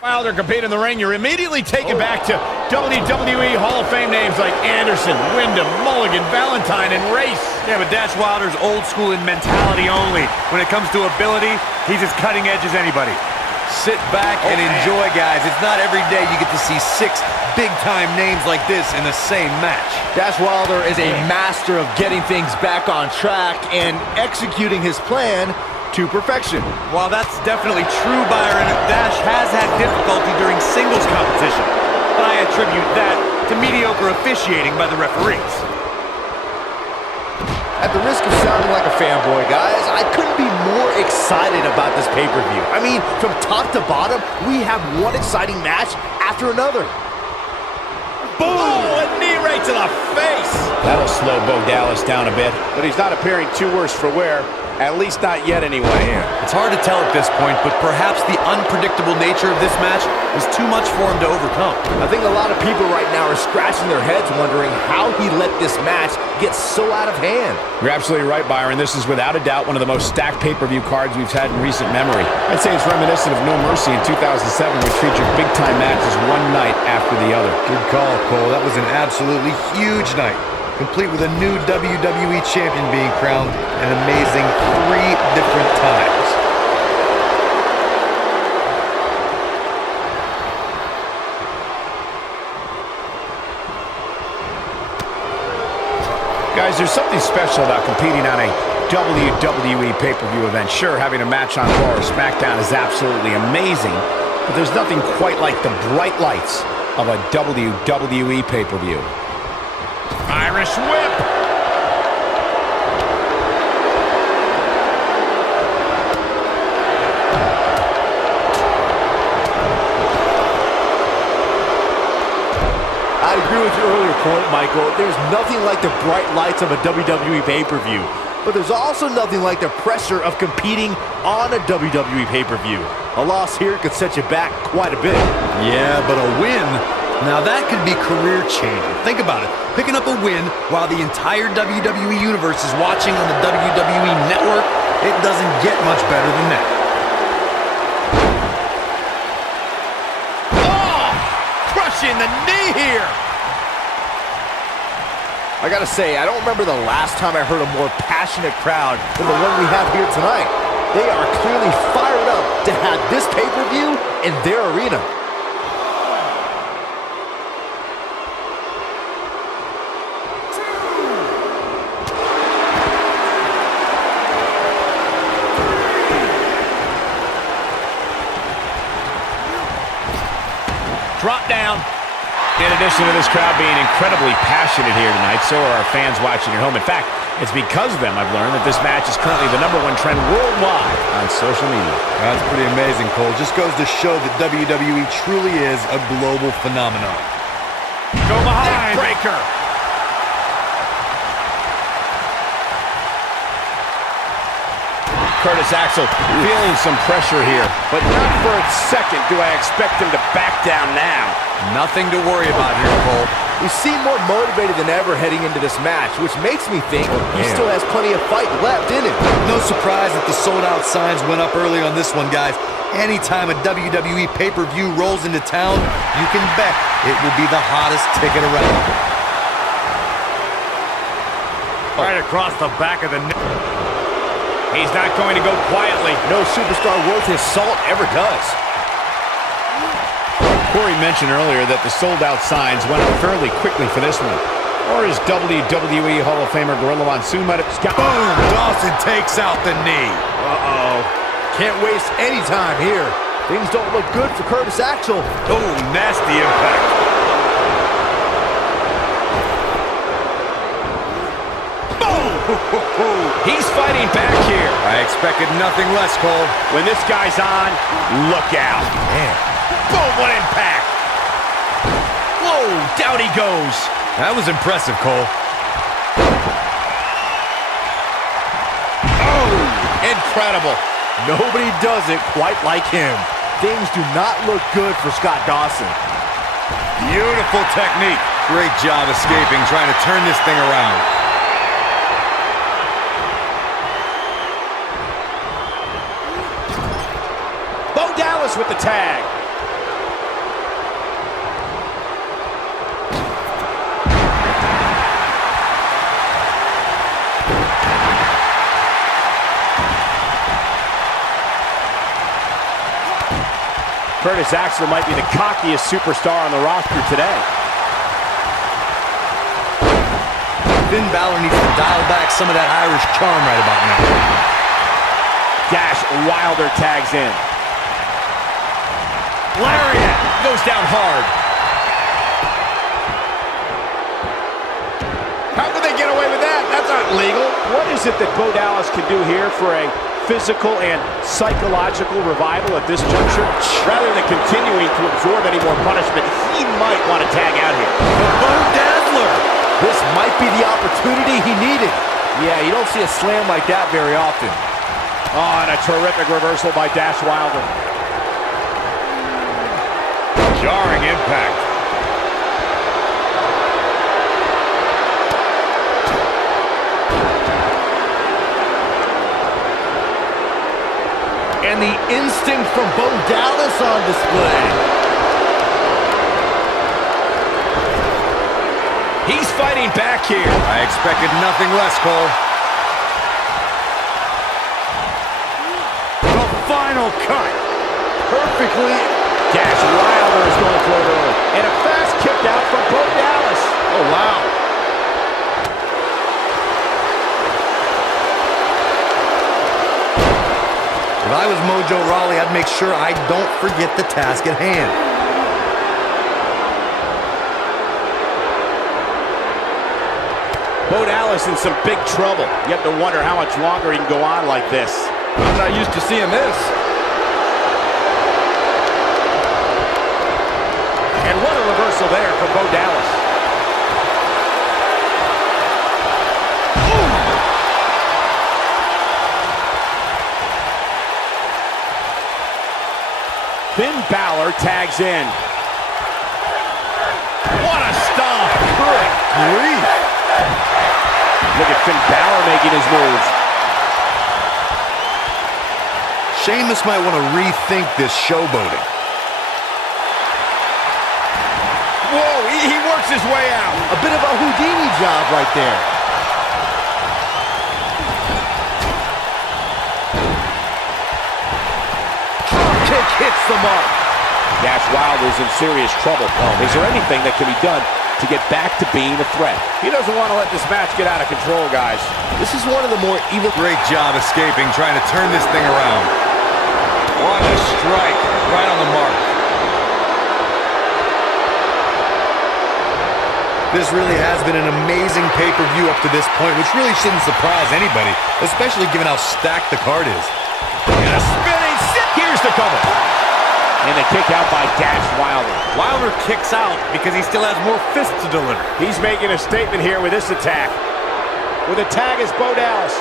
Wilder compete in the ring, you're immediately taken back to WWE Hall of Fame names like Anderson, Wyndham, Mulligan, Valentine, and Race. Yeah, but Dash Wilder's old school in mentality only. When it comes to ability, he's as cutting edge as anybody. Sit back and enjoy, guys. It's not every day you get to see 6 big-time names like this in the same match. Dash Wilder is a master of getting things back on track and executing his plan to perfection. While that's definitely true, Byron, Dash has had difficulty during singles competition. But I attribute that to mediocre officiating by the referees. At the risk of sounding like a fanboy, guys, I couldn't be more excited about this pay-per-view. I mean, from top to bottom, we have one exciting match after another. Boom! Oh, a knee right to the face! That'll slow Bo Dallas down a bit. But he's not appearing too worse for wear. At least not yet, anyway. It's hard to tell at this point, but perhaps the unpredictable nature of this match was too much for him to overcome. I think a lot of people right now are scratching their heads wondering how he let this match get so out of hand. You're absolutely right, Byron. This is without a doubt one of the most stacked pay-per-view cards we've had in recent memory. I'd say it's reminiscent of No Mercy in 2007, which featured big-time matches one night after the other. Good call, Cole. That was an absolutely huge night, complete with a new WWE champion being crowned an amazing 3 different times. Guys, there's something special about competing on a WWE pay-per-view event. Sure, having a match on Raw or SmackDown is absolutely amazing, but there's nothing quite like the bright lights of a WWE pay-per-view. Irish whip! I agree with your earlier point, Michael. There's nothing like the bright lights of a WWE pay-per-view. But there's also nothing like the pressure of competing on a WWE pay-per-view. A loss here could set you back quite a bit. Yeah, but a win, now that could be career-changing. Think about it. Picking up a win while the entire WWE Universe is watching on the WWE Network, it doesn't get much better than that. Oh! Crushing the knee here! I gotta say, I don't remember the last time I heard a more passionate crowd than the one we have here tonight. They are clearly fired up to have this pay-per-view in their arena. Drop down. In addition to this crowd being incredibly passionate here tonight, so are our fans watching at home. In fact, it's because of them I've learned that this match is currently the #1 trend worldwide on social media. That's pretty amazing, Cole. Just goes to show that WWE truly is a global phenomenon. Go behind. Neckbreaker. Curtis Axel feeling some pressure here. But not for a second do I expect him to back down now. Nothing to worry about here, Cole. We seem more motivated than ever heading into this match, which makes me think he still has plenty of fight left in him. No surprise that the sold-out signs went up early on this one, guys. Anytime a WWE pay-per-view rolls into town, you can bet it will be the hottest ticket around. Right across the back of the neck. He's not going to go quietly. No superstar worth his salt ever does. Corey mentioned earlier that the sold-out signs went up fairly quickly for this one. Or as WWE Hall of Famer Gorilla Monsoon might have... Boom! Dawson takes out the knee. Uh-oh. Can't waste any time here. Things don't look good for Curtis Axel. Oh, nasty impact. He's fighting back here. I expected nothing less, Cole. When this guy's on, look out. Man. Boom, what impact. Whoa, down he goes. That was impressive, Cole. Oh, incredible. Nobody does it quite like him. Things do not look good for Scott Dawson. Beautiful technique. Great job escaping, trying to turn this thing around. Bo Dallas with the tag. Curtis Axel might be the cockiest superstar on the roster today. Finn Balor needs to dial back some of that Irish charm right about now. Dash Wilder tags in. Lariat goes down hard. How could they get away with that? That's not legal. What is it that Bo Dallas can do here for a physical and psychological revival at this juncture? Rather than continuing to absorb any more punishment, he might want to tag out here. The Bo Dazzler! This might be the opportunity he needed. Yeah, you don't see a slam like that very often. Oh, and a terrific reversal by Dash Wilder. Jarring impact. And the instinct from Bo Dallas on display. He's fighting back here. I expected nothing less, Cole. The final cut. Perfectly. Dash Wilder is going for it early. And a fast kick out from Bo Dallas. Oh, wow. If I was Mojo Rawley, I'd make sure I don't forget the task at hand. Bo Dallas in some big trouble. You have to wonder how much longer he can go on like this. I'm not used to seeing this. And what a reversal there from Bo Dallas. Finn Balor tags in. What a stomp. Good grief. Look at Finn Balor making his moves. Sheamus might want to rethink this showboating. Whoa, he works his way out. A bit of a Houdini job right there. Drop kick hits the mark. Dash Wilder's in serious trouble. Is there anything that can be done to get back to being a threat? He doesn't want to let this match get out of control, guys. This is one of the more evil. Great job escaping, trying to turn this thing around. What a strike, right on the mark. This really has been an amazing pay-per-view up to this point, which really shouldn't surprise anybody, especially given how stacked the card is. And a spinning sit. Here's the cover. And the kick out by Dash Wilder. Wilder kicks out because he still has more fists to deliver. He's making a statement here with this attack. With a tag is Bo Dallas.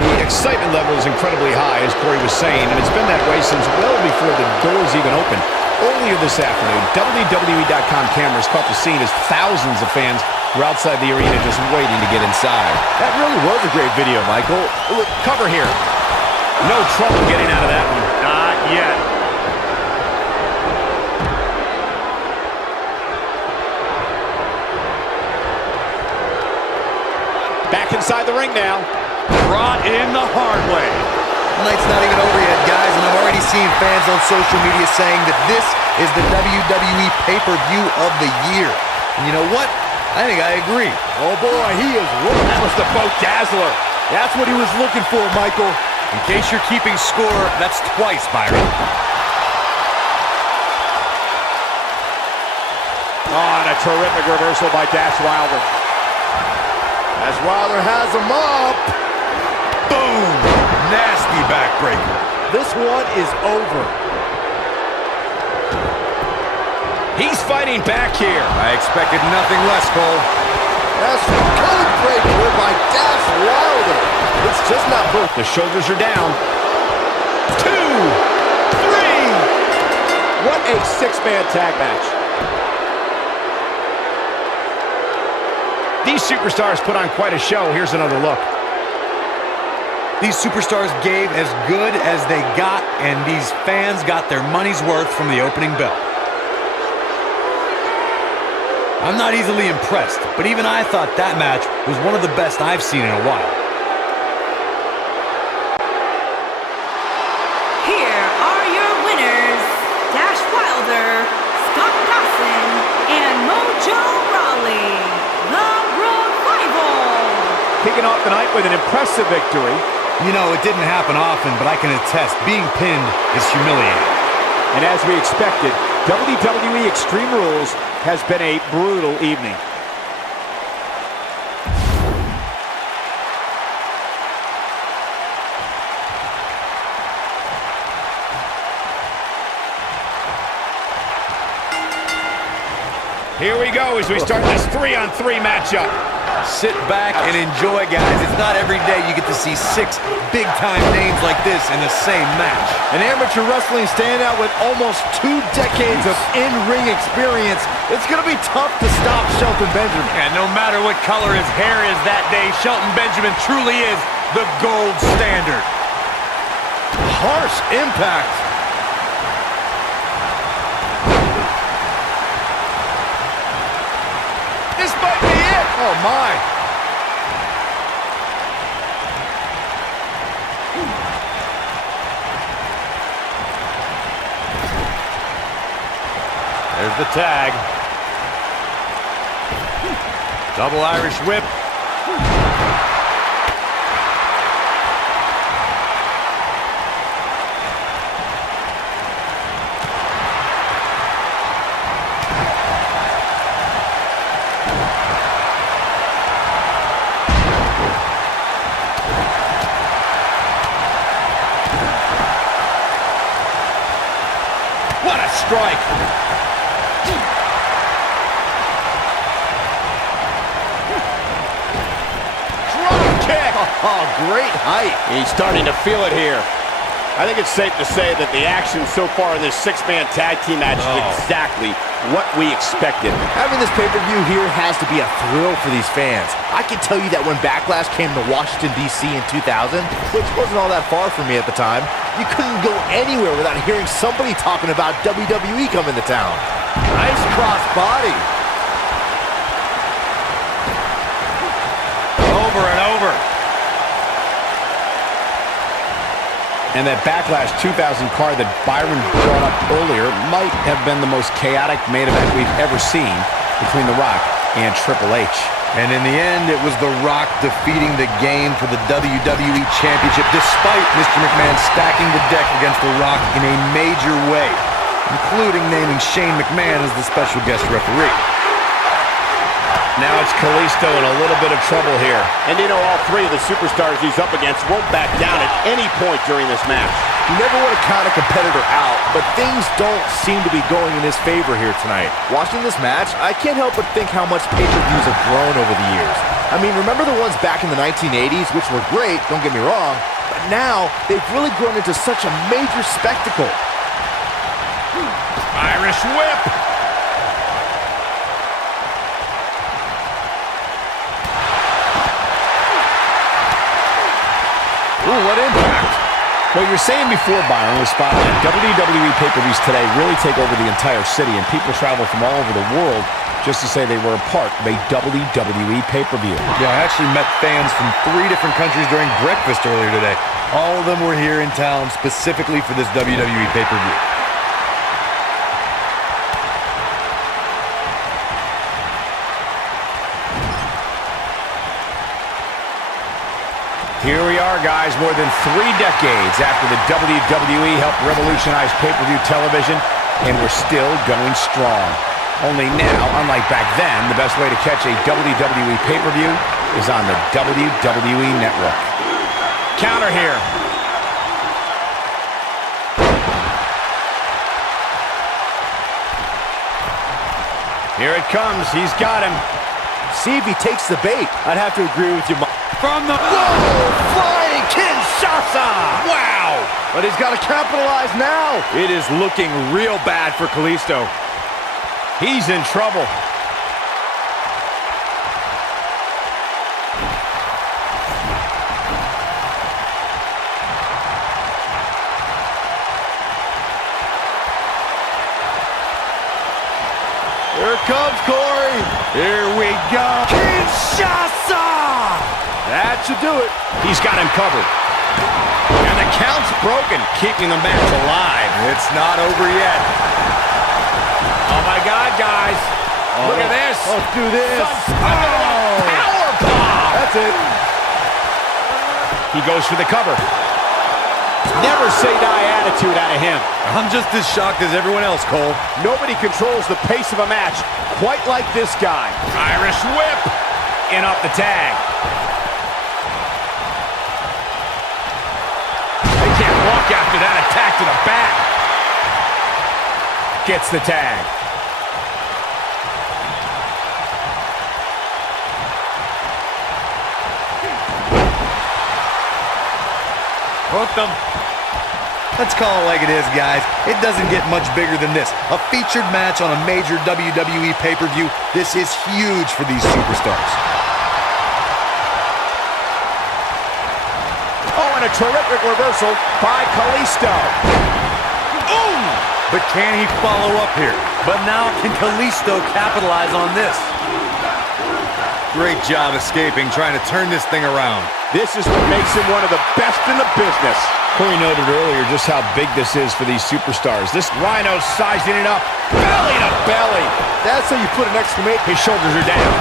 The excitement level is incredibly high, as Corey was saying, and it's been that way since well before the doors even opened. Earlier this afternoon, WWE.com cameras caught the scene as thousands of fans were outside the arena just waiting to get inside. That really was a great video, Michael. Look, cover here. No trouble getting out of that one. Not yet. Back inside the ring now. Brought in the hard way. The night's not even over yet, guys, and I'm already seeing fans on social media saying that this is the WWE pay-per-view of the year. And you know what? I think I agree. Oh boy, he is rolling. That was the Bo Dazzler. That's what he was looking for, Michael. In case you're keeping score, that's twice, Byron. Oh, and a terrific reversal by Dash Wilder. As Wilder has him up. Boom! Nasty backbreaker. This one is over. He's fighting back here. I expected nothing less, Cole. That's a code breaker by Dash Wilder. It's just not both. The shoulders are down. 2, 3. What a six-man tag match. These superstars put on quite a show. Here's another look. These superstars gave as good as they got, and these fans got their money's worth from the opening bell. I'm not easily impressed, but even I thought that match was one of the best I've seen in a while. Bowser, Scott Dawson, and Mojo Rawley, the Revival. Kicking off the night with an impressive victory. You know, it didn't happen often, but I can attest, being pinned is humiliating. And as we expected, WWE Extreme Rules has been a brutal evening. Here we go as we start this 3-on-3 matchup. Sit back and enjoy, guys. It's not every day you get to see 6 big-time names like this in the same match. An amateur wrestling standout with almost 2 decades of in-ring experience. It's going to be tough to stop Shelton Benjamin. And no matter what color his hair is that day, Shelton Benjamin truly is the gold standard. Harsh impact. This might be it. Oh, my. There's the tag. Double Irish whip. What a strike. Oh, great height. He's starting to feel it here. I think it's safe to say that the action so far in this 6-man tag team match is exactly what we expected. Having this pay-per-view here has to be a thrill for these fans. I can tell you that when Backlash came to Washington, D.C. in 2000, which wasn't all that far from me at the time, you couldn't go anywhere without hearing somebody talking about WWE coming to town. Nice cross body. Over and over. And that Backlash 2000 card that Byron brought up earlier might have been the most chaotic main event we've ever seen between The Rock and Triple H. And in the end, it was The Rock defeating the game for the WWE Championship, despite Mr. McMahon stacking the deck against The Rock in a major way, including naming Shane McMahon as the special guest referee. Now it's Kalisto in a little bit of trouble here. And you know, all 3 of the superstars he's up against won't back down at any point during this match. You never want to count a competitor out, but things don't seem to be going in his favor here tonight. Watching this match, I can't help but think how much pay-per-views have grown over the years. I mean, remember the ones back in the 1980s, which were great, don't get me wrong, but now they've really grown into such a major spectacle. Irish whip. Ooh, what impact. What you're saying before, Byron, was spot on. WWE pay-per-views today really take over the entire city, and people travel from all over the world just to say they were a part of a WWE pay-per-view. Yeah, I actually met fans from 3 different countries during breakfast earlier today. All of them were here in town specifically for this WWE pay-per-view. Here we are, guys, more than 3 decades after the WWE helped revolutionize pay-per-view television, and we're still going strong. Only now, unlike back then, the best way to catch a WWE pay-per-view is on the WWE Network. Counter here. Here it comes. He's got him. See if he takes the bait. I'd have to agree with you. From the... Whoa! Flying Kinshasa! Wow! But he's got to capitalize now. It is looking real bad for Kalisto. He's in trouble. Here it comes, Corey. Here we go. Kinshasa! That should do it. He's got him covered. And the Count's broken, keeping the match alive. It's not over yet. Oh my God, guys. Look at this. Let's do this. Powerbomb. That's it. He goes for the cover. Never say die attitude out of him. I'm just as shocked as everyone else, Cole. Nobody controls the pace of a match quite like this guy. Irish whip. In off the tag. They can't walk after that attack to the back. Gets the tag. Hooked them. Let's call it like it is, guys. It doesn't get much bigger than this. A featured match on a major WWE pay-per-view. This is huge for these superstars. Oh, and a terrific reversal by Kalisto. Ooh! But can he follow up here? But now can Kalisto capitalize on this? Great job escaping, trying to turn this thing around. This is what makes him one of the best in the business. Corey noted earlier just how big this is for these superstars. This Rhino sizing it up. Belly to belly. That's how you put an exclamation. His shoulders are down.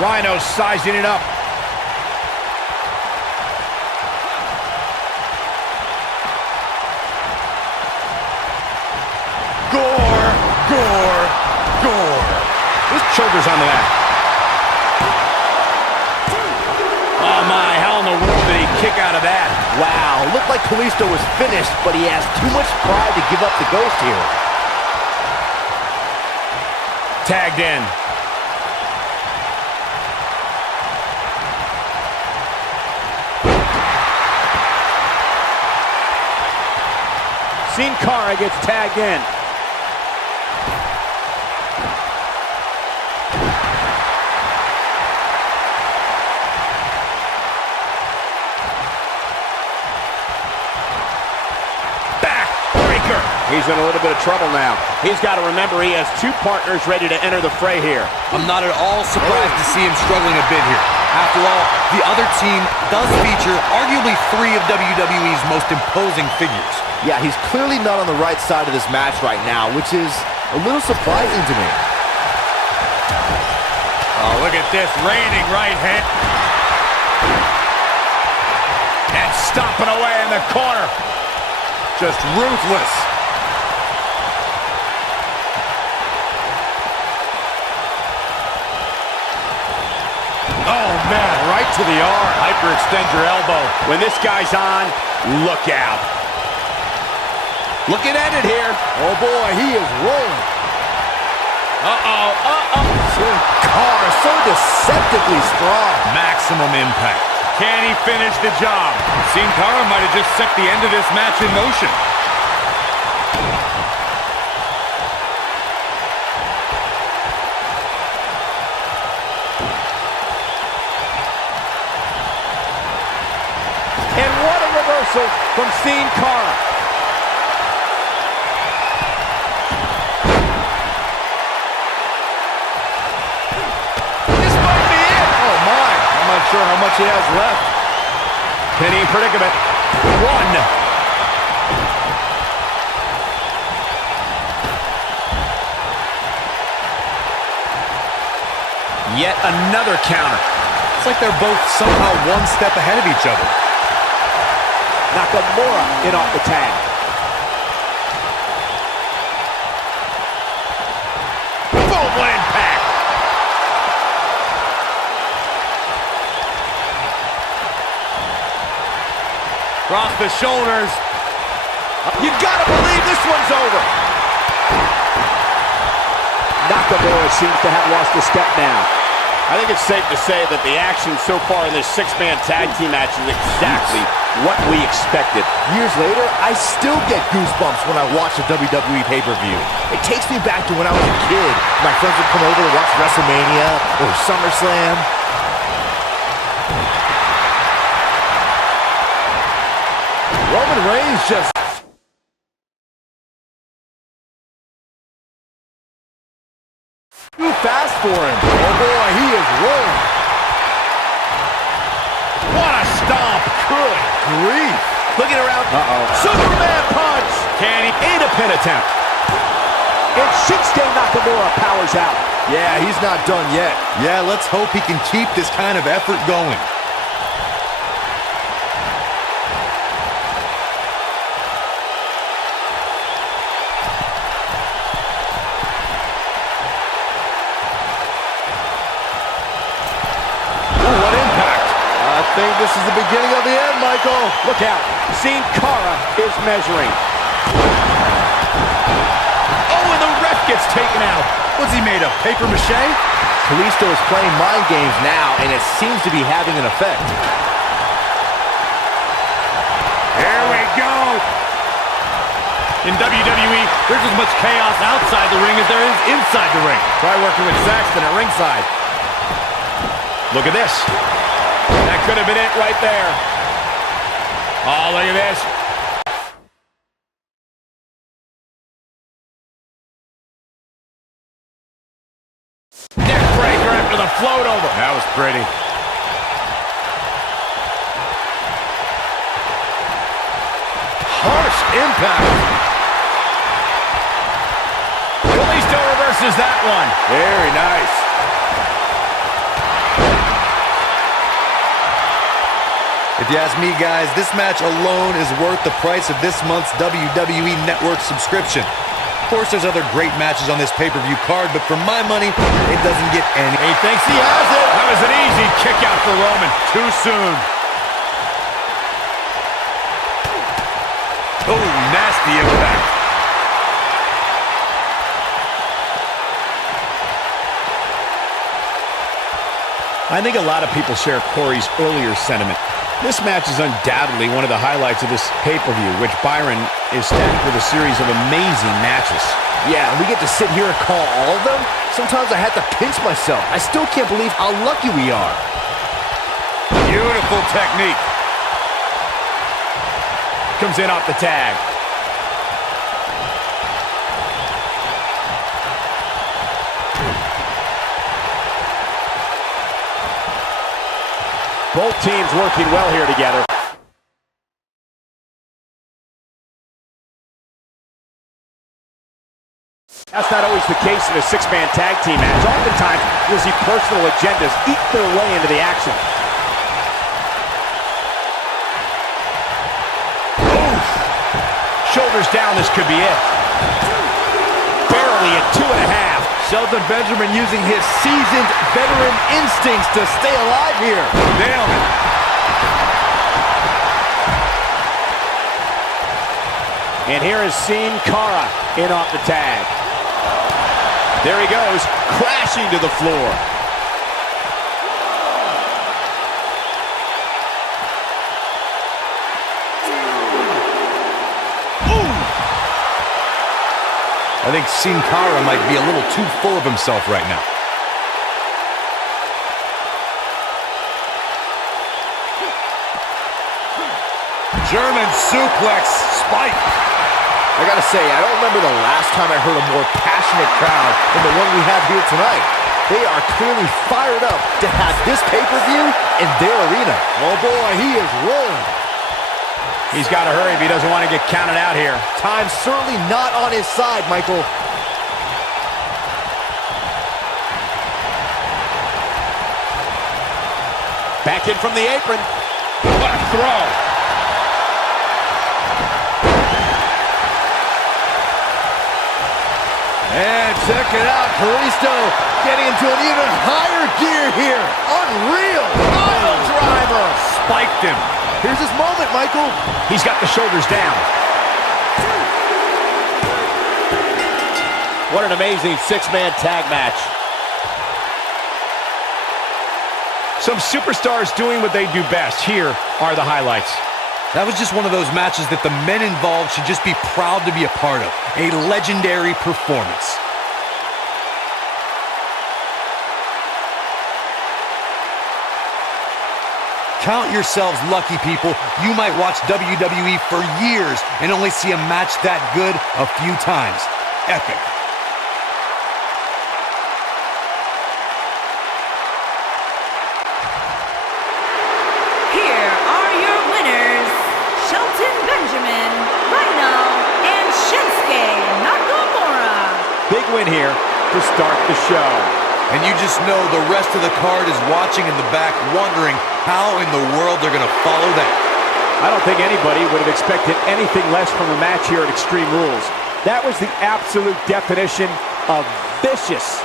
Rhino sizing it up. Gore, gore, gore. His shoulders on the mat. Oh my, how in the world did he kick out of that? Wow, looked like Kalisto was finished, but he has too much pride to give up the ghost here. Tagged in. Sin Cara gets tagged in. He's in a little bit of trouble now. He's got to remember he has two partners ready to enter the fray here. I'm not at all surprised to see him struggling a bit here. After all, the other team does feature arguably three of WWE's most imposing figures. Yeah, he's clearly not on the right side of this match right now, which is a little surprising to me. Oh, look at this reigning right hand. And stomping away in the corner. Just ruthless. Oh, man, right to the arm. Hyperextend your elbow. When this guy's on, look out. Looking at it here. Oh, boy, he is rolling. Sin Cara, so deceptively strong. Maximum impact. Can he finish the job? Sin Cara might have just set the end of this match in motion. And what a reversal from Sin Cara. This might be it. Oh, my. I'm not sure how much he has left. Penny predicament. One. Yet another counter. It's like they're both somehow one step ahead of each other. Nakamura in off the tag. Boom, what impact. Across the shoulders. You gotta believe this one's over. Nakamura seems to have lost a step now. I think it's safe to say that the action so far in this six-man tag team match is exactly what we expected. Years later, I still get goosebumps when I watch a WWE pay-per-view. It takes me back to when I was a kid. My friends would come over to watch WrestleMania or SummerSlam. Roman Reigns just... too fast for him. Oh boy, he is rolling. What a stomp. Good grief. Looking around. Superman punch. Can he aid a pin attempt? And Shinsuke Nakamura powers out. Yeah, he's not done yet. Yeah, let's hope he can keep this kind of effort going. What impact. I think this is the beginning of the end, Michael. Look out. Sin Cara is measuring. Oh, and the ref gets taken out. What's he made of, paper mache? Kalisto is playing mind games now, and it seems to be having an effect. Here we go. In WWE, there's as much chaos outside the ring as there is inside the ring. Try working with Saxton at ringside. Look at this. That could have been it right there. Oh, look at this. Neck breaker after the float over. That was pretty. Harsh impact. Kalisto reverses that one. Very nice. If you ask me, guys, this match alone is worth the price of this month's WWE Network subscription. Of course, there's other great matches on this pay-per-view card, but for my money, it doesn't get any. He thinks he has it. That was an easy kick out for Roman. Too soon. Oh, nasty impact. I think a lot of people share Corey's earlier sentiment. This match is undoubtedly one of the highlights of this pay-per-view, which Byron is stacked with a series of amazing matches. Yeah, we get to sit here and call all of them? Sometimes I have to pinch myself. I still can't believe how lucky we are. Beautiful technique. Comes in off the tag. Both teams working well here together. That's not always the case in a six-man tag team match. Oftentimes, you'll see personal agendas eat their way into the action. Oof. Shoulders down, this could be it. Barely at 2.5. Shelton Benjamin using his seasoned veteran instincts to stay alive here. Nailed it. And here is Sin Cara in off the tag. There he goes, crashing to the floor. I think Sin Cara might be a little too full of himself right now. German suplex spike. I gotta say, I don't remember the last time I heard a more passionate crowd than the one we have here tonight. They are clearly fired up to have this pay-per-view in their arena. Oh boy, he is rolling. He's got to hurry if he doesn't want to get counted out here. Time's certainly not on his side, Michael. Back in from the apron. What a throw. And check it out, Kalisto getting into an even higher gear here. Unreal. Pile driver. Spiked him. Here's his moment, Michael. He's got the shoulders down. What an amazing six-man tag match. Some superstars doing what they do best. Here are the highlights. That was just one of those matches that the men involved should just be proud to be a part of. A legendary performance. Count yourselves lucky, people. You might watch WWE for years and only see a match that good a few times. Epic. Here are your winners, Shelton win here to start the show. And you just know the rest of the card is watching in the back, wondering how in the world they're going to follow that. I don't think anybody would have expected anything less from a match here at Extreme Rules. That was the absolute definition of vicious.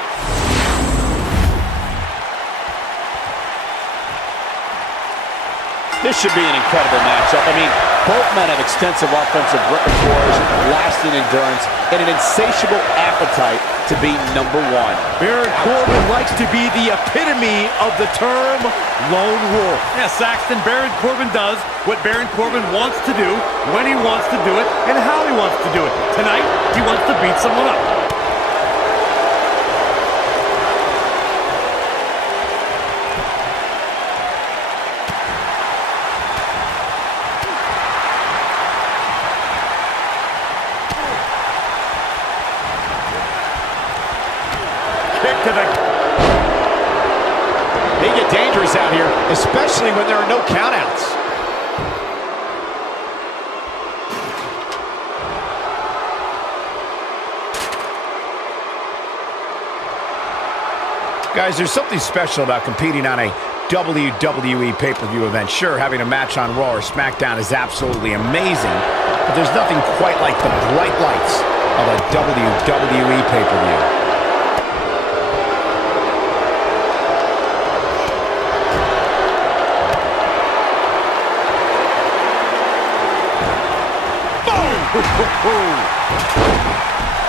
This should be an incredible matchup. I mean, both men have extensive offensive repertoires, lasting endurance, and an insatiable appetite to be number one. Baron Corbin likes to be the epitome of the term lone wolf. Yeah, Saxton, Baron Corbin does what Baron Corbin wants to do, when he wants to do it, and how he wants to do it. Tonight, he wants to beat someone up. They get dangerous out here, especially when there are no countouts. Guys, there's something special about competing on a WWE pay-per-view event. Sure, having a match on Raw or SmackDown is absolutely amazing, but there's nothing quite like the bright lights of a WWE pay-per-view.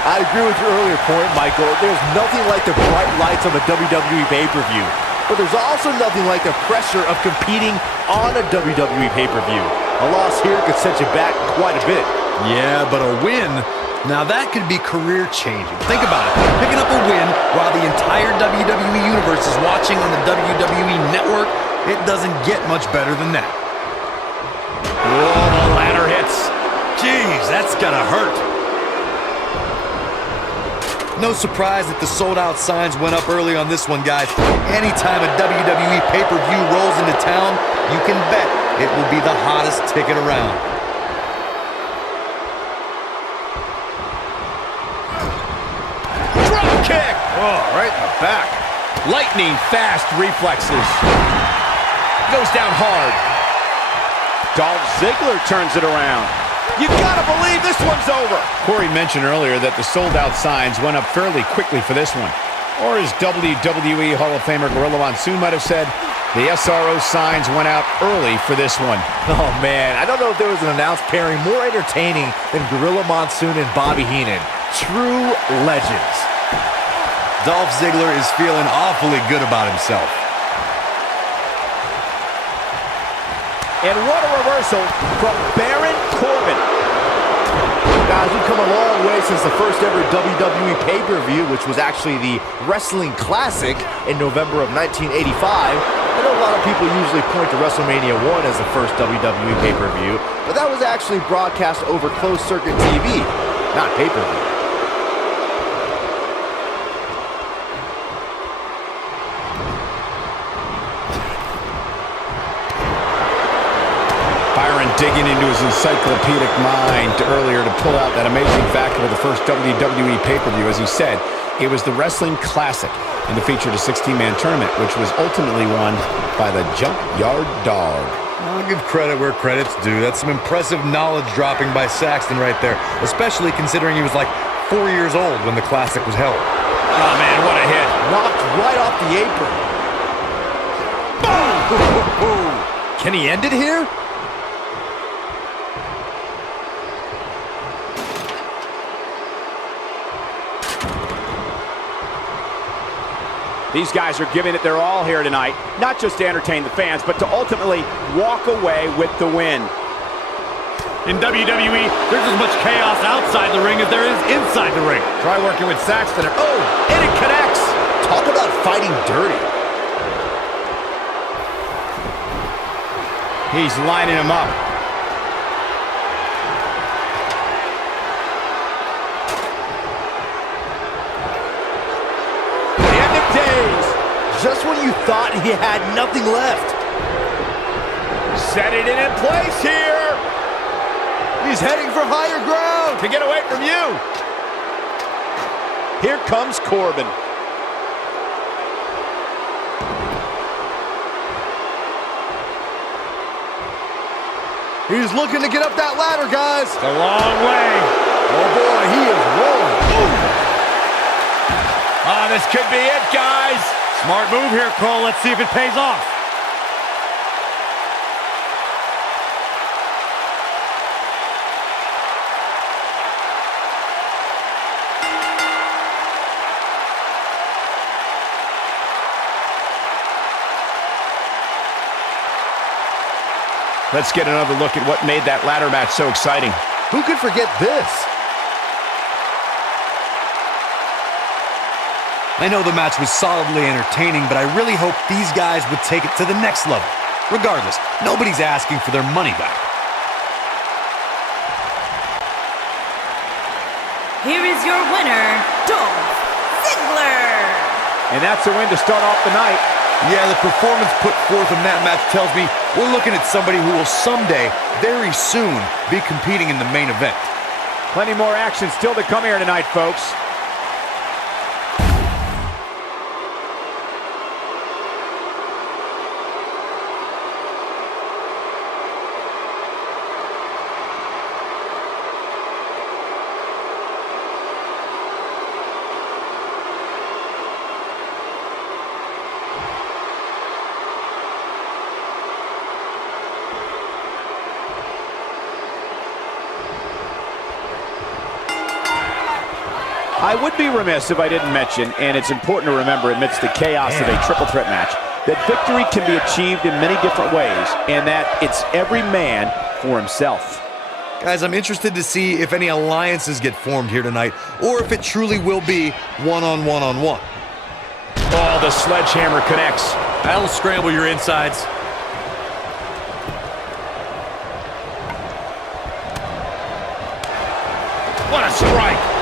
I agree with your earlier point, Michael. There's nothing like the bright lights of a WWE pay-per-view. But there's also nothing like the pressure of competing on a WWE pay-per-view. A loss here could set you back quite a bit. Yeah, but a win, now that could be career-changing. Think about it. Picking up a win while the entire WWE Universe is watching on the WWE Network, it doesn't get much better than that. Whoa, the ladder hits. Jeez, that's gotta hurt. No surprise that the sold-out signs went up early on this one, guys. Anytime a WWE pay-per-view rolls into town, you can bet it will be the hottest ticket around. Drop kick! Oh, right in the back. Lightning fast reflexes. Goes down hard. Dolph Ziggler turns it around. You gotta believe this one's over. Corey mentioned earlier that the sold-out signs went up fairly quickly for this one. Or as WWE Hall of Famer Gorilla Monsoon might have said, the SRO signs went out early for this one. Oh, man, I don't know if there was an announced pairing more entertaining than Gorilla Monsoon and Bobby Heenan. True legends. Dolph Ziggler is feeling awfully good about himself. And what a reversal from Baron Corbin. Guys, we've come a long way since the first ever WWE pay-per-view, which was actually the Wrestling Classic in November of 1985. I know a lot of people usually point to WrestleMania 1 as the first WWE pay-per-view, but that was actually broadcast over closed-circuit TV, not pay-per-view. Digging into his encyclopedic mind earlier to pull out that amazing fact of the first WWE pay-per-view. As he said, it was the Wrestling Classic, and it featured a 16-man tournament, which was ultimately won by the Junkyard Dog. I'll give credit where credit's due. That's some impressive knowledge dropping by Saxton right there, especially considering he was like 4 years old when the Classic was held. Oh, man, what a hit. Knocked right off the apron. Boom! Can he end it here? These guys are giving it their all here tonight, not just to entertain the fans, but to ultimately walk away with the win. In WWE, there's as much chaos outside the ring as there is inside the ring. Try working with Saxton. Oh, and it connects. Talk about fighting dirty. He's lining him up. Just when you thought he had nothing left. Set it in place here. He's heading for higher ground. To get away from you. Here comes Corbin. He's looking to get up that ladder, guys. It's a long way. Oh, boy, he is rolling. Oh, this could be it, guys. Smart move here, Cole. Let's see if it pays off. Let's get another look at what made that ladder match so exciting. Who could forget this? I know the match was solidly entertaining, but I really hope these guys would take it to the next level. Regardless, nobody's asking for their money back. Here is your winner, Dolph Ziggler. And that's a win to start off the night. Yeah, the performance put forth in that match tells me we're looking at somebody who will someday, very soon, be competing in the main event. Plenty more action still to come here tonight, folks. I would be remiss if I didn't mention, and it's important to remember amidst the chaos of a triple threat match, that victory can be achieved in many different ways, and that it's every man for himself. Guys, I'm interested to see if any alliances get formed here tonight, or if it truly will be one-on-one-on-one. Oh, the sledgehammer connects. That'll scramble your insides. What a strike.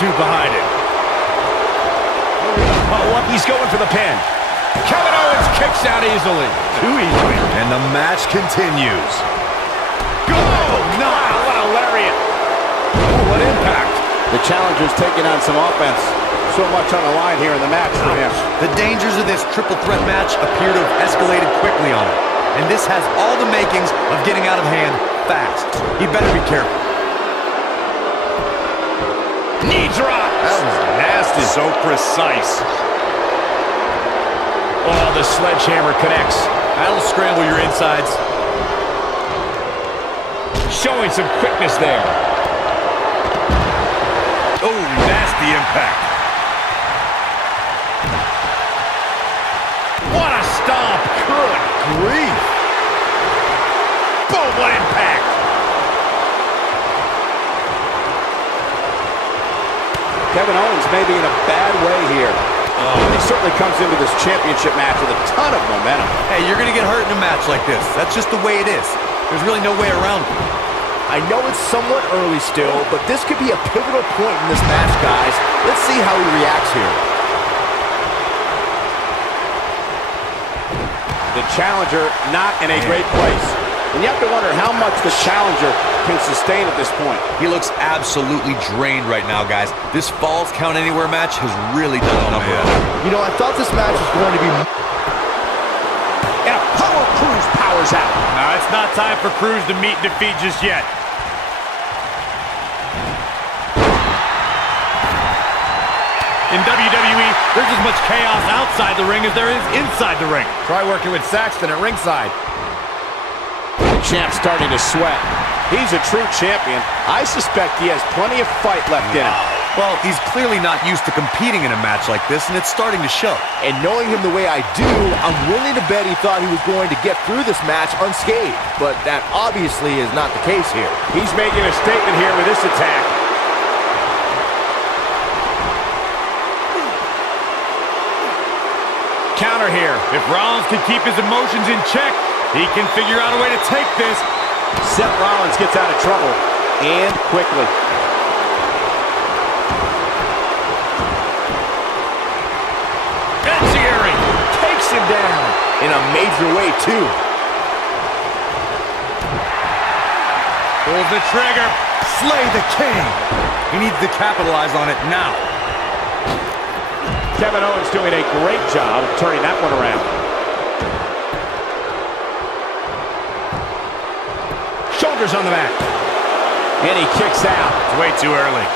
Behind it. Oh, he's going for the pin. Kevin Owens kicks out easily. Too easily. And the match continues. Go! No! What a lariat. Oh, what impact. The challenger's taking on some offense. So much on the line here in the match for him. The dangers of this triple threat match appear to have escalated quickly on him. And this has all the makings of getting out of hand fast. He better be careful. Knee drop. That was nasty. So precise. Oh, the sledgehammer connects. That'll scramble your insides. Showing some quickness there. Oh, nasty impact. What a stomp. Good grief. Boom, what impact. Kevin Owens may be in a bad way here. He certainly comes into this championship match with a ton of momentum. Hey, you're going to get hurt in a match like this. That's just the way it is. There's really no way around it. I know it's somewhat early still, but this could be a pivotal point in this match, guys. Let's see how he reacts here. The challenger not in a great place. And you have to wonder how much the challenger can sustain at this point. He looks absolutely drained right now, guys. This Falls Count Anywhere match has really done a number on him. You know, I thought this match was going to be... And Apollo Crews powers out. Now, it's not time for Crews to meet defeat just yet. In WWE, there's as much chaos outside the ring as there is inside the ring. Try working with Saxton at ringside. The champ's starting to sweat. He's a true champion. I suspect he has plenty of fight left in him. Well, he's clearly not used to competing in a match like this, and it's starting to show. And knowing him the way I do, I'm willing to bet he thought he was going to get through this match unscathed. But that obviously is not the case here. He's making a statement here with this attack. Counter here. If Rollins can keep his emotions in check, he can figure out a way to take this. Seth Rollins gets out of trouble, and quickly. Takes him down in a major way, too. Pulls the trigger. Slay the king. He needs to capitalize on it now. Kevin Owens doing a great job of turning that one around. Shoulders on the mat. And he kicks out. It's way too early.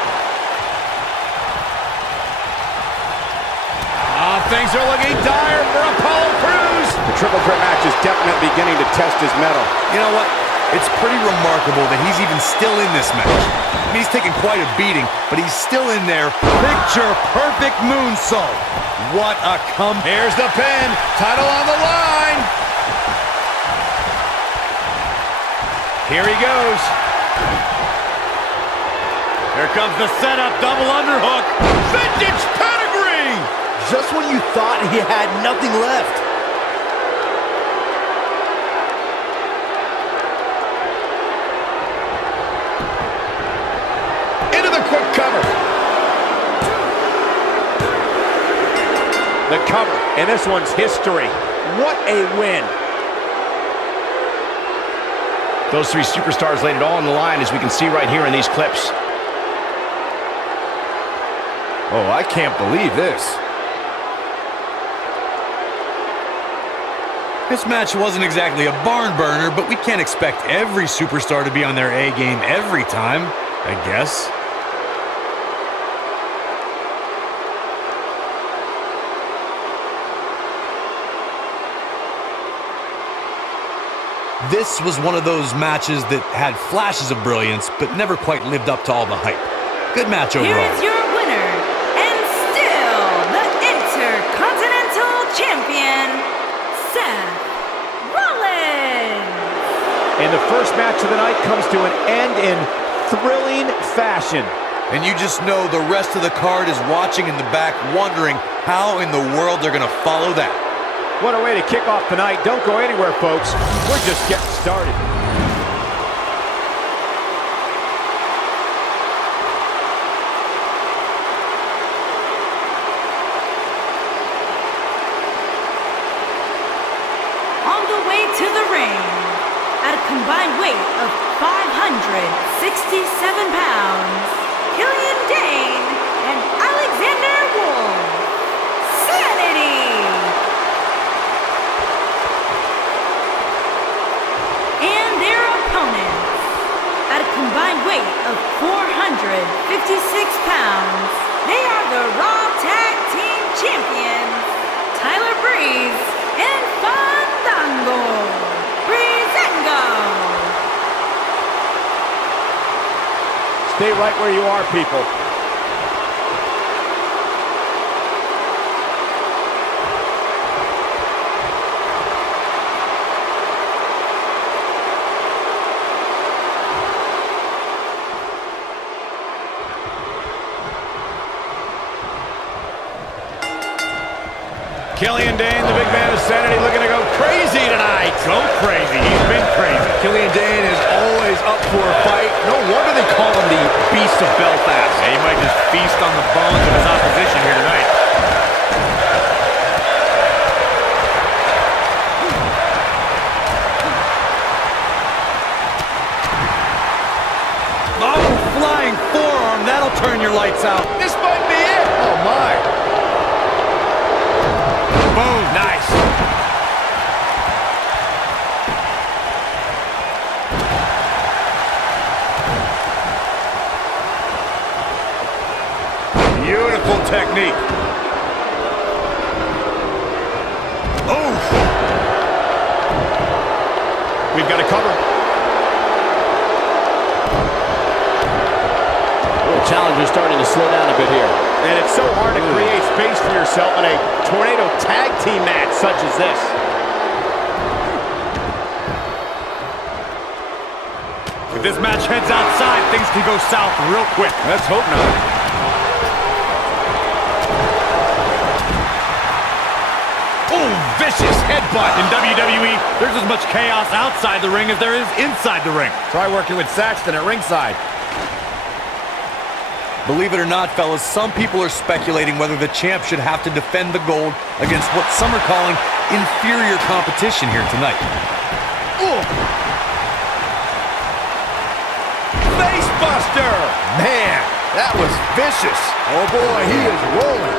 Things are looking dire for Apollo Crews. The triple threat match is definitely beginning to test his mettle. You know what? It's pretty remarkable that he's even still in this match. I mean, he's taking quite a beating, but he's still in there. Picture perfect moonsault. What a Here's the pin. Title on the line. Here he goes. Here comes the setup. Double underhook. Vintage pedigree. Just when you thought he had nothing left. Into the quick cover. The cover, and this one's history. What a win. Those three superstars laid it all on the line, as we can see right here in these clips. Oh, I can't believe this. This match wasn't exactly a barn burner, but we can't expect every superstar to be on their A game every time, I guess. This was one of those matches that had flashes of brilliance, but never quite lived up to all the hype. Good match overall. Here is your winner, and still the Intercontinental Champion, Seth Rollins. And the first match of the night comes to an end in thrilling fashion. And you just know the rest of the card is watching in the back, wondering how in the world they're going to follow that. What a way to kick off the night. Don't go anywhere, folks. We're just getting started. On the way to the ring, at a combined weight of 567 pounds, Killian Dane and Alexander Wolf, Sanity. And their opponents, at a combined weight of 456 pounds, they are the Raw Tag Team Champions, Tyler Breeze and Breezango. Stay right where you are, people. Killian Dane, the big man of Sanity, looking to go crazy tonight. Go crazy. He's been crazy. Killian Dane is always up for a fight. No wonder they call him the Beast of Belfast. Yeah, he might just feast on the bones of his opposition here tonight. Oh, flying forearm, that'll turn your lights out. This might be it. Oh, my. Boom. Nice. Beautiful technique. Oof. We've got a cover. the challenger's starting to slow down a bit here. And it's so hard to create space for yourself in a tornado tag team match such as this. If this match heads outside, things can go south real quick. Let's hope not. Oh, vicious headbutt. In WWE, there's as much chaos outside the ring as there is inside the ring. Try working with Saxton at ringside. Believe it or not, fellas, some people are speculating whether the champ should have to defend the gold against what some are calling inferior competition here tonight. Facebuster! Man, that was vicious. Oh boy, he is rolling.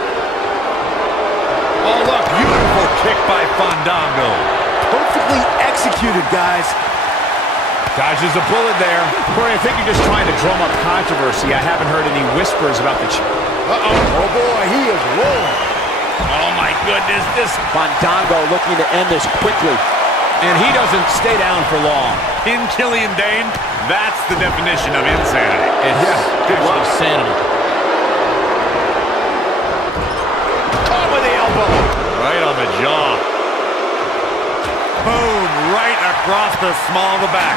Oh, look, beautiful kick by Fandango. Perfectly executed, guys. Dodges a bullet there. Corey, I think you're just trying to drum up controversy. I haven't heard any whispers about the... Oh boy, he is rolling. Oh, my goodness, this... Fandango looking to end this quickly. And he doesn't stay down for long. In Killian Dane, that's the definition of insanity. Good luck. Sanity. Caught with the elbow. Right on the jaw. Boom, right across the small of the back.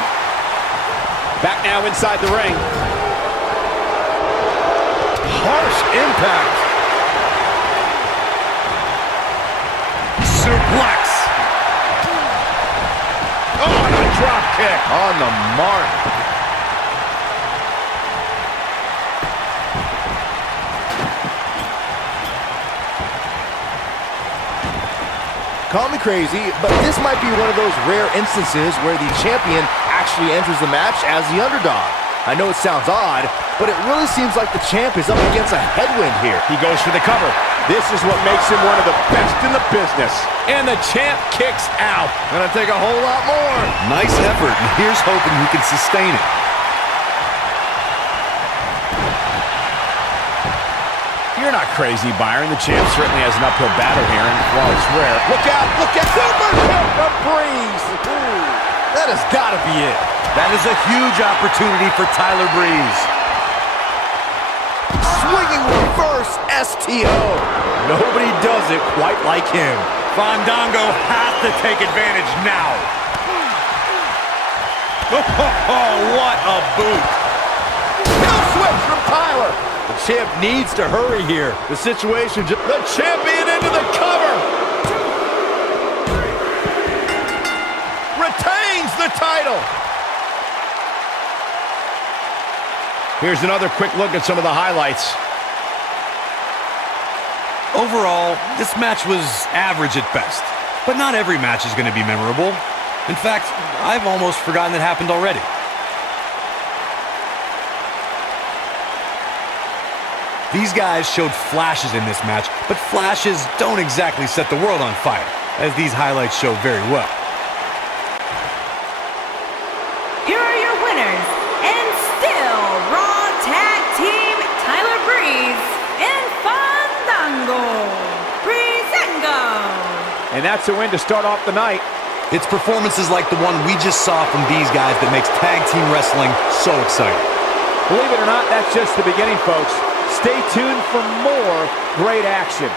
Back now inside the ring. Harsh impact. Suplex. Oh, and a drop kick on the mark. Call me crazy, but this might be one of those rare instances where the champion actually enters the match as the underdog. I know it sounds odd, but it really seems like the champ is up against a headwind here. He goes for the cover. This is what makes him one of the best in the business. And the champ kicks out. Gonna take a whole lot more. Nice effort, and here's hoping he can sustain it. You're not crazy, Byron. The champ certainly has an uphill battle here, and while it's rare... Look out, super kick from Breeze. Ooh, that has got to be it. That is a huge opportunity for Tyler Breeze. Swinging reverse STO. Nobody does it quite like him. Fandango has to take advantage now. Oh, what a boot. Kill switch from Tyler. The champ needs to hurry here. The situation just... The champion into the cover. Retains the title. Here's another quick look at some of the highlights. Overall, this match was average at best, but not every match is going to be memorable. In fact, I've almost forgotten it happened already. These guys showed flashes in this match, but flashes don't exactly set the world on fire, as these highlights show very well. Here are your winners, and still Raw Tag Team Tyler Breeze and Fandango. Breezango. And that's a win to start off the night. It's performances like the one we just saw from these guys that makes tag team wrestling so exciting. Believe it or not, that's just the beginning, folks. Stay tuned for more great action.